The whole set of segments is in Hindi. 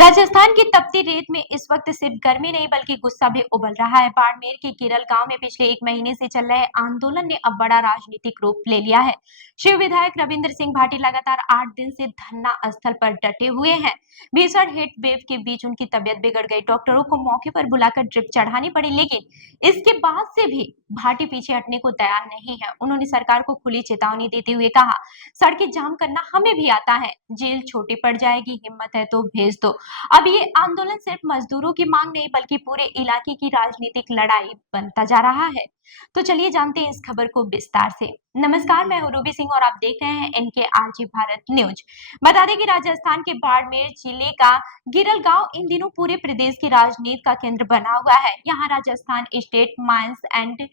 राजस्थान की तपती रेत में इस वक्त सिर्फ गर्मी नहीं बल्कि गुस्सा भी उबल रहा है। बाड़मेर के किरल गांव में पिछले एक महीने से चल रहे आंदोलन ने अब बड़ा राजनीतिक रूप ले लिया है। शिव विधायक रविंद्र सिंह भाटी लगातार 8 दिन से धरना स्थल पर डटे हुए हैं। भीषण हीट वेव के बीच उनकी तबीयत बिगड़ गई। डॉक्टरों को मौके पर बुलाकर ड्रिप चढ़ानी पड़ी, लेकिन इसके बाद से भी भाटी पीछे हटने को तैयार नहीं है। उन्होंने सरकार को खुली चेतावनी देते हुए कहा, सड़कें जाम करना हमें भी आता है, जेल छोटी पड़ जाएगी, हिम्मत है तो भेज दो। अब ये आंदोलन सिर्फ मजदूरों की मांग नहीं बल्कि पूरे इलाके की राजनीतिक लड़ाई बनता जा रहा है। तो चलिए जानते हैं इस खबर को विस्तार से। नमस्कार, मैं हूं रूबी सिंह और आप देख रहे हैं एनके आरजी भारत न्यूज। बता दें कि राजस्थान के बाड़मेर जिले का गिरल गांव इन दिनों पूरे प्रदेश की राजनीति का केंद्र बना हुआ है। यहाँ Rajasthan state mines and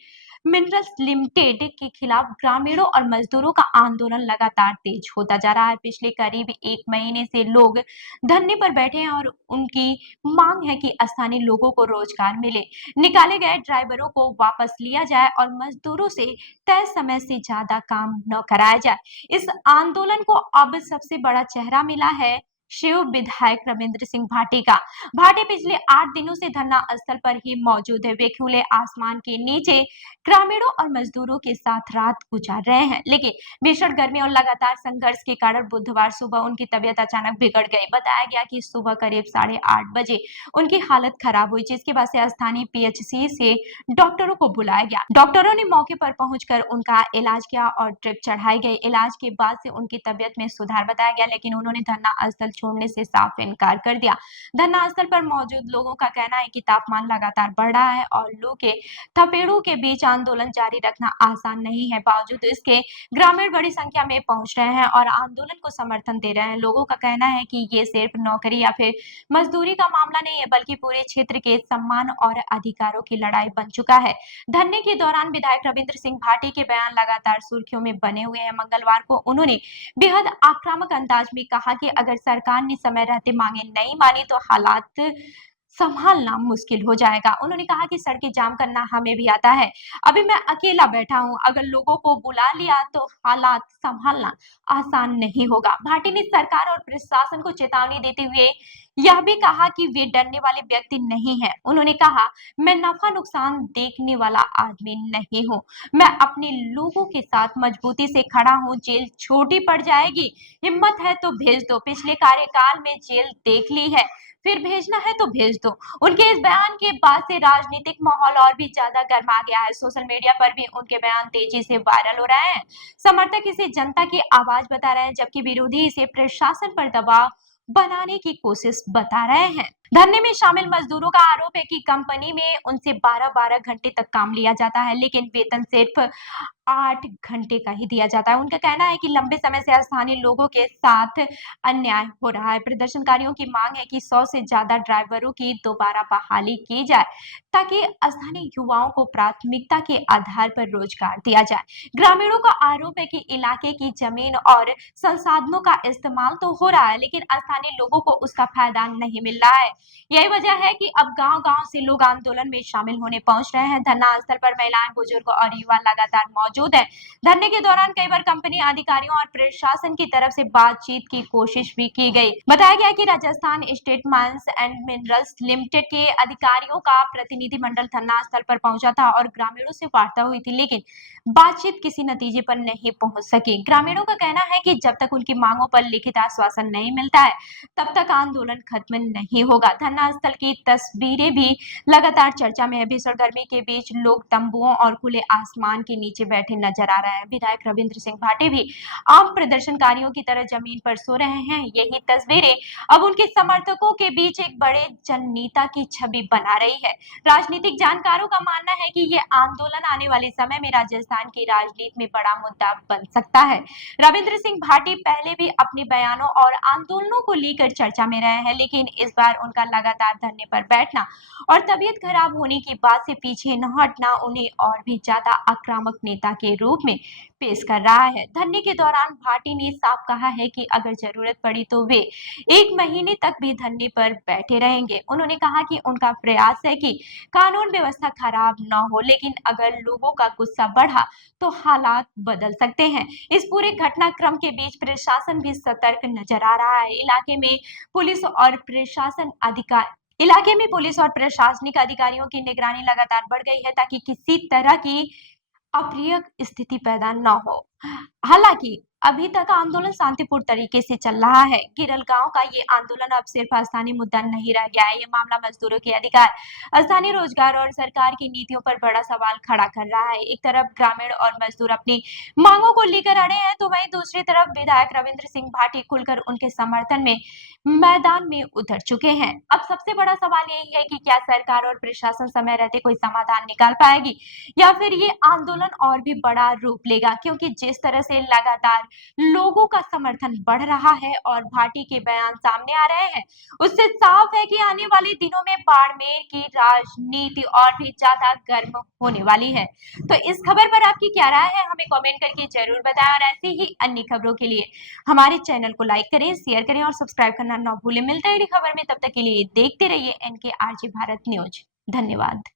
minerals limited के खिलाफ ग्रामीणों और मजदूरों का आंदोलन लगातार तेज होता जा रहा है। पिछले करीब एक महीने से लोग धरने पर बैठे हैं और उनकी मांग है कि स्थानीय लोगों को रोजगार मिले, निकाले गए ड्राइवरों को वापस लिया जाए और मजदूरों से तय समय से ज्यादा काम न कराया जाए। इस आंदोलन को अब सबसे बड़ा चेहरा मिला है शिव विधायक रविंद्र सिंह भाटी का। भाटी पिछले 8 दिनों से धरना स्थल पर ही मौजूद है। वे खुले आसमान के नीचे ग्रामीणों और मजदूरों के साथ रात गुजार रहे हैं, लेकिन भीषण गर्मी और लगातार संघर्ष के कारण बुधवार सुबह उनकी तबीयत अचानक बिगड़ गई। बताया गया कि सुबह करीब 8:30 बजे उनकी हालत खराब हुई, जिसके बाद से स्थानीय पीएचसी से डॉक्टरों को बुलाया गया। डॉक्टरों ने मौके पर पहुंचकर उनका इलाज किया और ड्रिप चढ़ाई गई। इलाज के बाद से उनकी तबीयत में सुधार बताया गया, लेकिन उन्होंने धरना स्थल छोड़ने से साफ इनकार कर दिया। धरना स्थल पर मौजूद लोगों का कहना है कि तापमान लगातार बढ़ रहा है और लू के थपेड़ों के बीच आंदोलन जारी रखना आसान नहीं है। बावजूद इसके ग्रामीण बड़ी संख्या में पहुंच रहे हैं और आंदोलन को समर्थन दे रहे हैं। लोगों का कहना है कि ये सिर्फ नौकरी या फिर मजदूरी का मामला नहीं है, बल्कि पूरे क्षेत्र के सम्मान और अधिकारों की लड़ाई बन चुका है। धरने के दौरान विधायक रविंद्र सिंह भाटी के बयान लगातार सुर्खियों में बने हुए हैं। मंगलवार को उन्होंने बेहद आक्रामक अंदाज में कहा कि अगर सरकार ने समय रहते मांगे नहीं मानी तो हालात संभालना मुश्किल हो जाएगा। उन्होंने कहा कि सड़कें जाम करना हमें भी आता है, अभी मैं अकेला बैठा हूं, अगर लोगों को बुला लिया तो हालात संभालना आसान नहीं होगा। भाटी ने सरकार और प्रशासन को चेतावनी देते हुए यह भी कहा कि वे डरने वाले व्यक्ति नहीं हैं। उन्होंने कहा, मैं नफा नुकसान देखने वाला आदमी नहीं हूं, मैं अपने लोगों के साथ मजबूती से खड़ा हूं, जेल छोटी पड़ जाएगी, हिम्मत है तो भेज दो, पिछले कार्यकाल में जेल देख ली है, फिर भेजना है तो भेज दो। उनके इस बयान के बाद से राजनीतिक माहौल और भी ज्यादा गर्मा गया है। सोशल मीडिया पर भी उनके बयान तेजी से वायरल हो रहे हैं। समर्थक इसे जनता की आवाज बता रहे हैं, जबकि विरोधी इसे प्रशासन पर दबाव बनाने की कोशिश बता रहे हैं। धरने में शामिल मजदूरों का आरोप है कि कंपनी में उनसे 12-12 घंटे तक काम लिया जाता है, लेकिन वेतन सिर्फ 8 घंटे का ही दिया जाता है। उनका कहना है कि लंबे समय से स्थानीय लोगों के साथ अन्याय हो रहा है। प्रदर्शनकारियों की मांग है कि 100 से ज्यादा ड्राइवरों की दोबारा बहाली की जाए, ताकि स्थानीय युवाओं को प्राथमिकता के आधार पर रोजगार दिया जाए। ग्रामीणों का आरोप है कि इलाके की जमीन और संसाधनों का इस्तेमाल तो हो रहा है, लेकिन स्थानीय लोगों को उसका फायदा नहीं मिल रहा है। यही वजह है कि अब गांव-गांव से लोग आंदोलन में शामिल होने पहुंच रहे हैं। धरना स्थल पर महिलाएं, बुजुर्ग और युवा लगातार मौजूद हैं। धरने के दौरान कई बार कंपनी अधिकारियों और प्रशासन की तरफ से बातचीत की कोशिश भी की गई। बताया गया कि Rajasthan state mines and minerals limited के अधिकारियों का प्रतिनिधिमंडल धरना स्थल पर पहुंचा था और ग्रामीणों से वार्ता हुई थी, लेकिन बातचीत किसी नतीजे पर नहीं पहुंच सकी। ग्रामीणों का कहना है कि जब तक उनकी मांगों पर लिखित आश्वासन नहीं मिलता है, तब तक आंदोलन खत्म नहीं होगा। धरना स्थल की तस्वीरें भी लगातार चर्चा में है। भीषण गर्मी के बीच लोग तंबुओं और खुले आसमान के नीचे बैठे नजर आ रहे हैं। विधायक रविंद्र सिंह भाटी भी आम प्रदर्शनकारियों की तरह जमीन पर सो रहे हैं। यही तस्वीरें अब उनके समर्थकों के बीच एक बड़े जननेता की छवि बना रही है। राजनीतिक जानकारों का मानना है कि ये आंदोलन आने वाले समय में राजस्थान की राजनीति में बड़ा मुद्दा बन सकता है। रविंद्र सिंह भाटी पहले भी अपने बयानों और आंदोलनों को लेकर चर्चा में रहे हैं, लेकिन इस बार उनका उनका लगातार धरने पर बैठना और तबीयत खराब होने की बात से पीछे न हटना उन्हें और भी ज्यादा आक्रामक नेता के रूप में पेश कर रहा है। धरने के दौरान भाटी ने साफ कहा है कि अगर जरूरत पड़ी तो वे 1 महीने तक भी धरने पर बैठे रहेंगे। उन्होंने कहा कि उनका प्रयास है कि कानून व्यवस्था खराब न हो, लेकिन अगर लोगों का गुस्सा बढ़ा तो हालात बदल सकते हैं। इस पूरे घटनाक्रम के बीच प्रशासन भी सतर्क नजर आ रहा है। इलाके में पुलिस और प्रशासनिक अधिकारियों की निगरानी लगातार बढ़ गई है ताकि किसी तरह की अप्रिय स्थिति पैदा न हो। हालांकि अभी तक आंदोलन शांतिपूर्ण तरीके से चल रहा है। गिरल गांव का ये आंदोलन अब सिर्फ स्थानीय मुद्दा नहीं रह गया है। ये मामला मजदूरों के अधिकार, स्थानीय रोजगार और सरकार की नीतियों पर बड़ा सवाल खड़ा कर रहा है। एक तरफ ग्रामीण और मजदूर अपनी मांगों को लेकर अड़े हैं, तो वहीं दूसरी तरफ विधायक रविंद्र सिंह भाटी खुलकर उनके समर्थन में मैदान में उतर चुके हैं। अब सबसे बड़ा सवाल यही है कि क्या सरकार और प्रशासन समय रहते कोई समाधान निकाल पाएगी या फिर ये आंदोलन और भी बड़ा रूप लेगा, क्योंकि जिस तरह से लगातार लोगों का समर्थन बढ़ रहा है और भाटी के बयान सामने आ रहे हैं, उससे साफ है कि आने वाले दिनों में बाड़मेर की राजनीति और भी ज्यादा गर्म होने वाली है। तो इस खबर पर आपकी क्या राय है, हमें कमेंट करके जरूर बताएं और ऐसी ही अन्य खबरों के लिए हमारे चैनल को लाइक करें, शेयर करें और सब्सक्राइब करना ना भूलें। मिलते हैं अगली खबर में, तब तक के लिए देखते रहिए NK RG भारत न्यूज। धन्यवाद।